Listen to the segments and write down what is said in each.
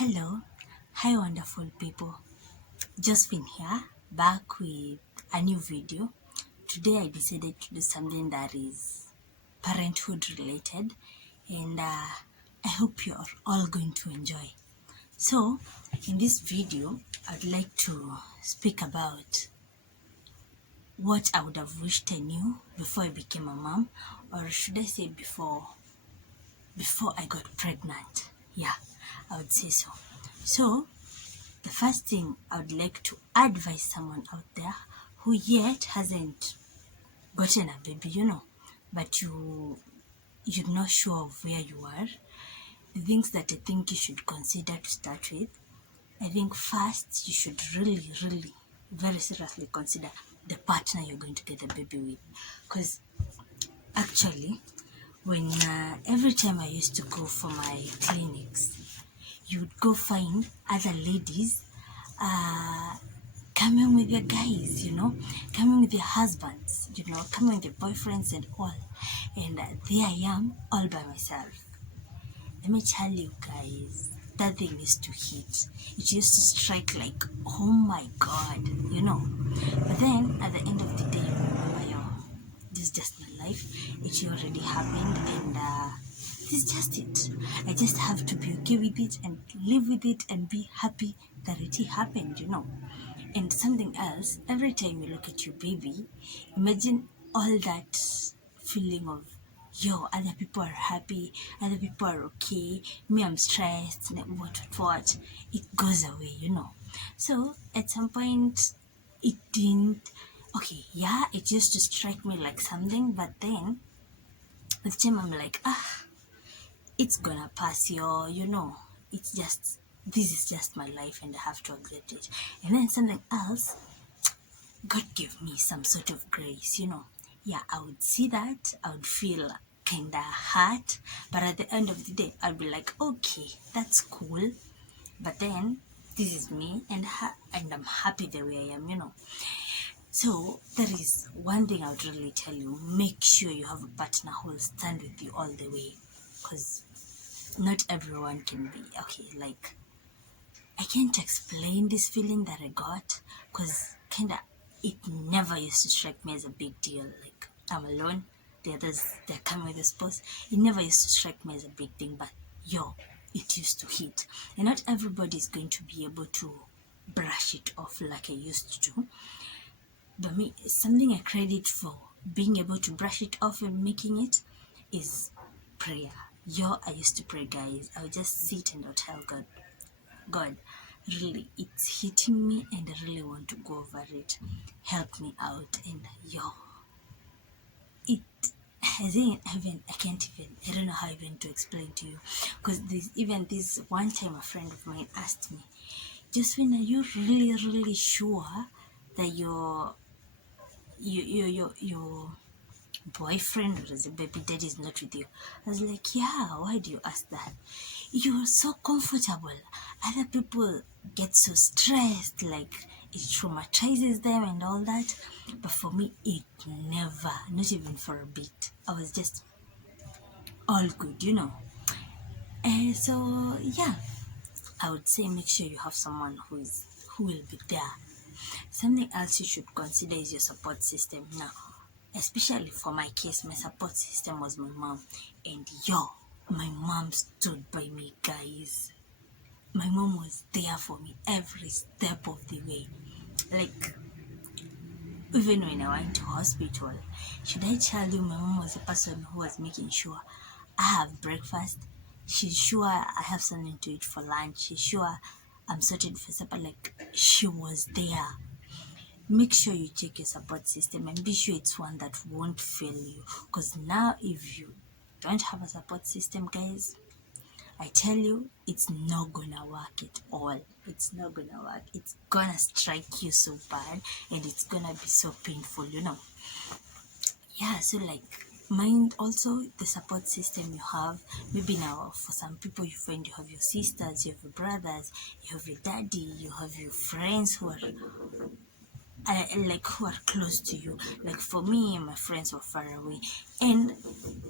Hello, hi wonderful people. Josephine here, back with a new video. Today I decided to do something that is parenthood related, and I hope you're all going to enjoy. So, in this video, I'd like to speak about what I would have wished I knew before I became a mom, or should I say before I got pregnant. Yeah, I would say so. So, the first thing I would like to advise someone out there who yet hasn't gotten a baby, but you're not sure of where you are. The things that I think you should consider to start with. I think first you should really, really, very seriously consider the partner you're going to get the baby with, because actually, when every time I used to go for my clinics, you would go find other ladies coming with their guys, coming with their husbands, coming with their boyfriends and all. And there I am all by myself. Let me tell you guys, that thing used to hit. It used to strike like, oh my god, But then at the end of the day, you remember, this is just my life. It already happened, and this is just it. I just have to be okay with it and live with it and be happy that it happened. And something else, every time you look at your baby, imagine all that feeling of, other people are happy, other people are okay, me, I'm stressed, what. It goes away. So at some point, it didn't, okay, yeah, it used to strike me like something, but then with time I'm like, it's gonna pass, it's just, this is just my life and I have to accept it. And then something else, God gave me some sort of grace. Yeah, I would see that, I would feel kinda hurt, but at the end of the day, I'd be like, okay, that's cool. But then this is me, and I'm happy the way I am. So that is one thing I would really tell you. Make sure you have a partner who will stand with you all the way, because not everyone can be okay. Like, I can't explain this feeling that I got, because kinda it never used to strike me as a big deal. Like, I'm alone, the others, they're coming with a spouse. It never used to strike me as a big thing, but it used to hit. And not everybody is going to be able to brush it off like I used to. But me, something I credit for being able to brush it off and making it is prayer. I used to pray, guys. I would just sit and I'll tell God, really, it's hitting me and I really want to go over it. Help me out. And it hasn't even, I don't know how even to explain to you. Because this one time a friend of mine asked me, Josephine, are you really, really sure that your boyfriend or the baby daddy is not with you? I was like, yeah, why do you ask that? You're so comfortable. Other people get so stressed, like it traumatizes them and all that. But for me, it never, not even for a bit. I was just all good. And so, yeah, I would say make sure you have someone who will be there. Something else you should consider is your support system. Now, especially for my case, my support system was my mom. And my mom stood by me, guys. My mom was there for me every step of the way. Like, even when I went to hospital, should I tell you, my mom was the person who was making sure I have breakfast. She's sure I have something to eat for lunch. She's sure I'm sorted for supper. Like, she was there. Make sure you check your support system and be sure it's one that won't fail you. Because now, if you don't have a support system, guys, I tell you, it's not gonna work at all. It's not gonna work. It's gonna strike you so bad and it's gonna be so painful. Yeah, so like, mind also the support system you have. Maybe now for some people you find you have your sisters, you have your brothers, you have your daddy, you have your friends who are like who are close to you. Like for me, my friends were far away, and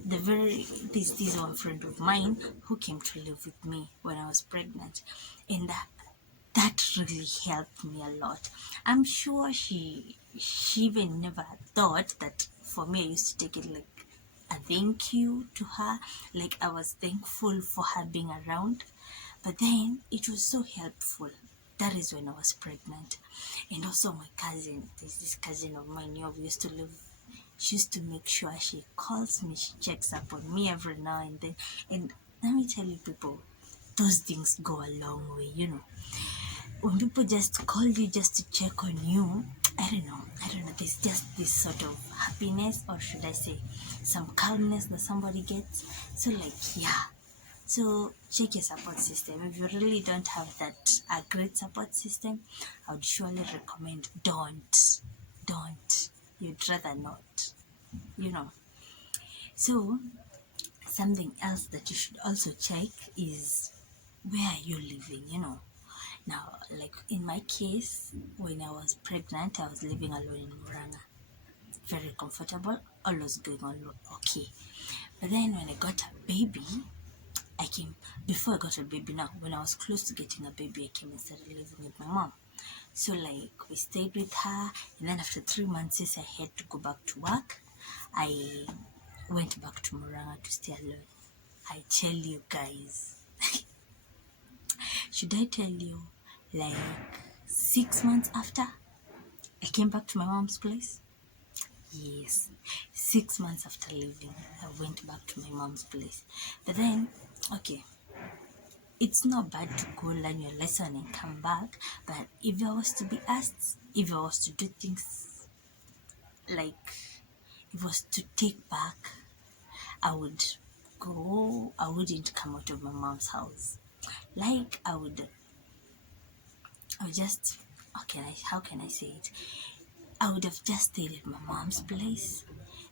this one friend of mine who came to live with me when I was pregnant, and that really helped me a lot. I'm sure she even never thought that for me. I used to take it like a thank you to her, like I was thankful for her being around. But then it was so helpful. That is when I was pregnant. And also my cousin, there's this cousin of mine, we used to live. She used to make sure she calls me, she checks up on me every now and then. And let me tell you, people, those things go a long way. When people just call you just to check on you, I don't know, there's just this sort of happiness, or should I say some calmness that somebody gets. So like, yeah, so check your support system. If you really don't have that a great support system, I would surely recommend don't. You'd rather not. So something else that you should also check is, where are you living. Now, like in my case, when I was pregnant, I was living alone in Muranga. Very comfortable, always going on okay. But then when I got a baby, before I got a baby, now, when I was close to getting a baby, I came and started living with my mom. So like, we stayed with her, and then after 3 months, since I had to go back to work, I went back to Muranga to stay alone. I tell you guys, should I tell you, like 6 months after I came back to my mom's place? Yes, 6 months after leaving, I went back to my mom's place. But then, okay, it's not bad to go learn your lesson and come back. But if I was to be asked, if I was to do things like, if I was to take back, I wouldn't come out of my mom's house. Like, I would just, how can I say it? I would have just stayed at my mom's place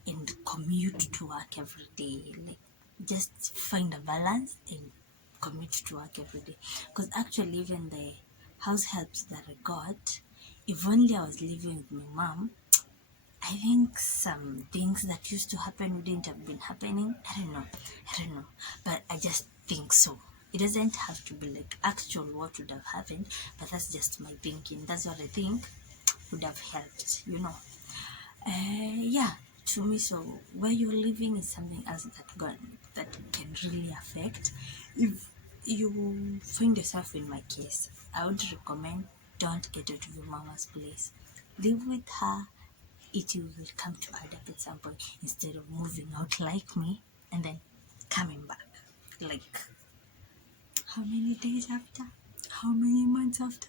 and commute to work every day. Like, just find a balance and commute to work every day. Because actually, even the house helps that I got, if only I was living with my mom, I think some things that used to happen wouldn't have been happening. I don't know. But I just think so. It doesn't have to be like actual what would have happened, but that's just my thinking. That's what I think would have helped. Yeah, to me. So where you're living is something else that can really affect. If you find yourself in my case, I would recommend, don't get out of your mama's place. Live with her. It will come to add up at some point, instead of moving out like me and then coming back. Like, how many days after? How many months after?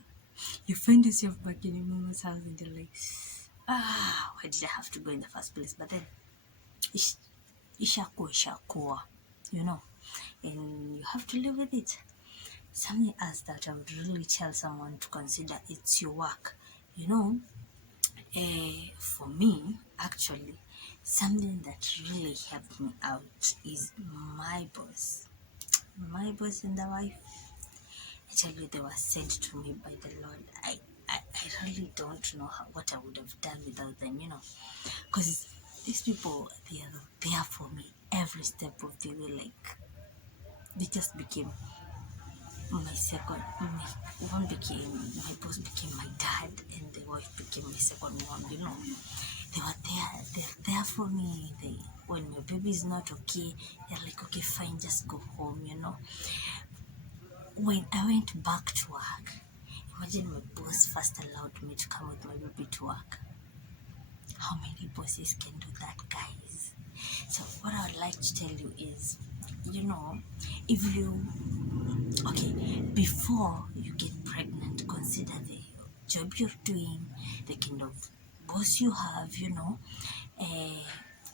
You find yourself back in your mama's house and you're like, why did I have to go in the first place? But then, ishakuwa, and you have to live with it. Something else that I would really tell someone to consider, it's your work. For me, actually, something that really helped me out is my boss. My boss and the wife, I tell you, they were sent to me by the Lord. I really don't know what I would have done without them, because these people, they are there for me every step of the way. Like, they just became my boss became my dad, and the wife became my second mom. They're there for me. When my baby is not okay, they're like, okay, fine, just go home. When I went back to work, imagine my boss first allowed me to come with my baby to work. How many bosses can do that, guys? So what I would like to tell you is, if you, before you get pregnant, consider the job you're doing, the kind of boss you have,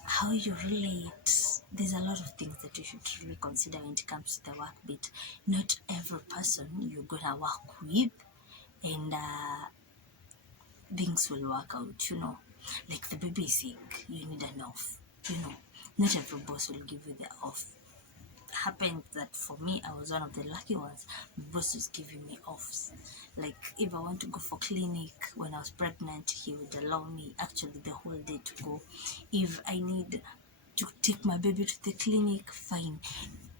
how you relate. There's a lot of things that you should really consider when it comes to the work bit. Not every person you're gonna work with, and things will work out. Like, the baby is sick, you need an off. Not every boss will give you the off. happened that for me, I was one of the lucky ones. My boss was giving me offs. Like if I want to go for clinic when I was pregnant, he would allow me actually the whole day to go. If I need to take my baby to the clinic, fine.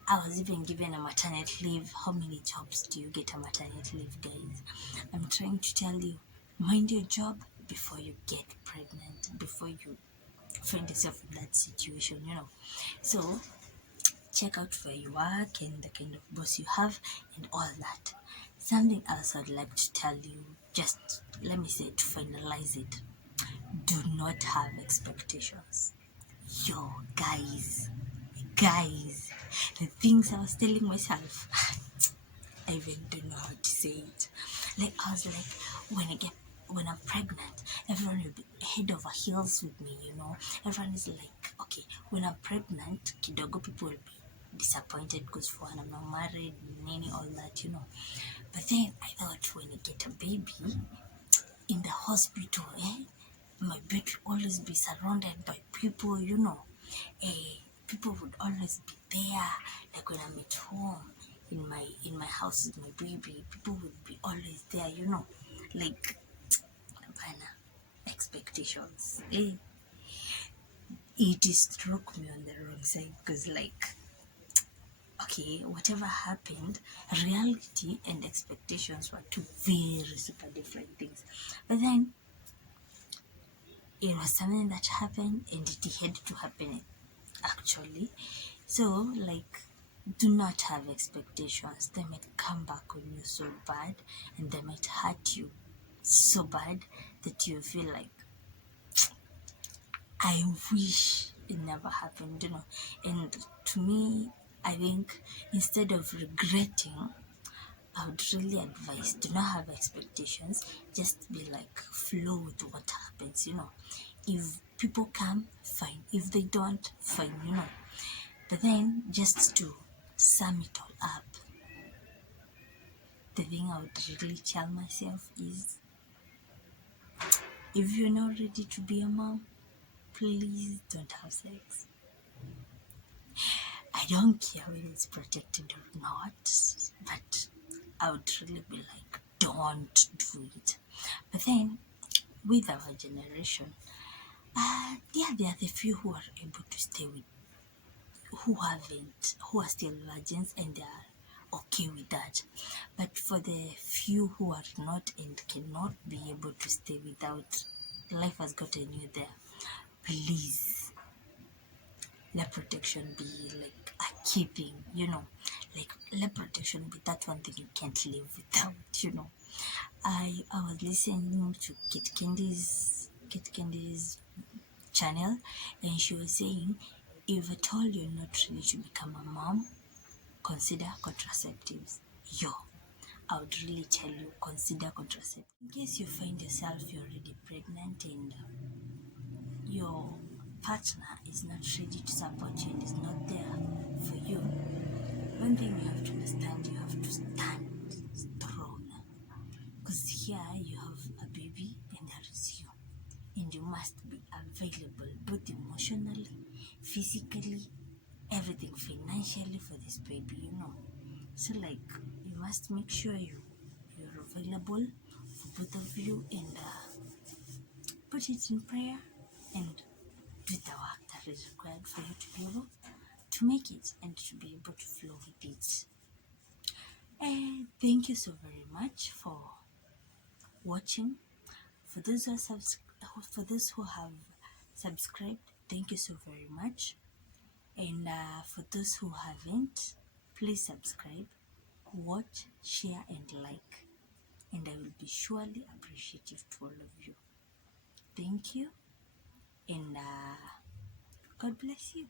I was even given a maternity leave. How many jobs do you get a maternity leave, guys? I'm trying to tell you, mind your job before you get pregnant, before you find yourself in that situation, So check out where you work and the kind of boss you have and all that. Something else I'd like to tell you, just let me say to finalize it, do not have expectations. Yo, guys, the things I was telling myself, I even don't know how to say it. Like I was like, when I'm pregnant, everyone will be head over heels with me, Everyone is like, okay, when I'm pregnant, kidogo people will be disappointed because for one, I'm not married, nini, all that, But then I thought when you get a baby in the hospital, my baby will always be surrounded by people, people would always be there. Like when I'm at home, in my house with my baby, people would be always there, Like, bana, expectations. It struck me on the wrong side because, like, okay, whatever happened, reality and expectations were two very super different things. But then it was something that happened and it had to happen actually. So, like, do not have expectations. They might come back on you so bad and they might hurt you so bad that you feel like, I wish it never happened, And to me, I think instead of regretting, I would really advise, do not have expectations. Just be like, flow with what happens, If people come, fine. If they don't, fine, But then, just to sum it all up, the thing I would really tell myself is, if you're not ready to be a mom, please don't have sex. I don't care whether it's protected or not, but I would really be like, don't do it. But then, with our generation, there are the few who are able to stay with, who are still virgins and they are okay with that. But for the few who are not and cannot be able to stay without, life has gotten you there. Please, let protection be like a keeping, like let protection be that one thing you can't live without, I was listening to Kit Candy's channel, and she was saying, if at all you're not ready to become a mom, consider contraceptives. I would really tell you, consider contraceptives. In case you find yourself you're already pregnant and your partner is not ready to support you and is not there for you, one thing you have to understand, you have to stand strong. Because here you have a baby and there is you. And you must be available both emotionally, physically, everything, financially for this baby, So like, you must make sure you're available for both of you and put it in prayer and do the work that is required for you to be able to make it and to be able to flow with it. And thank you so very much for watching. For those who have subscribed, thank you so very much. And for those who haven't, please subscribe, watch, share, and like. And I will be surely appreciative to all of you. Thank you, and God bless you.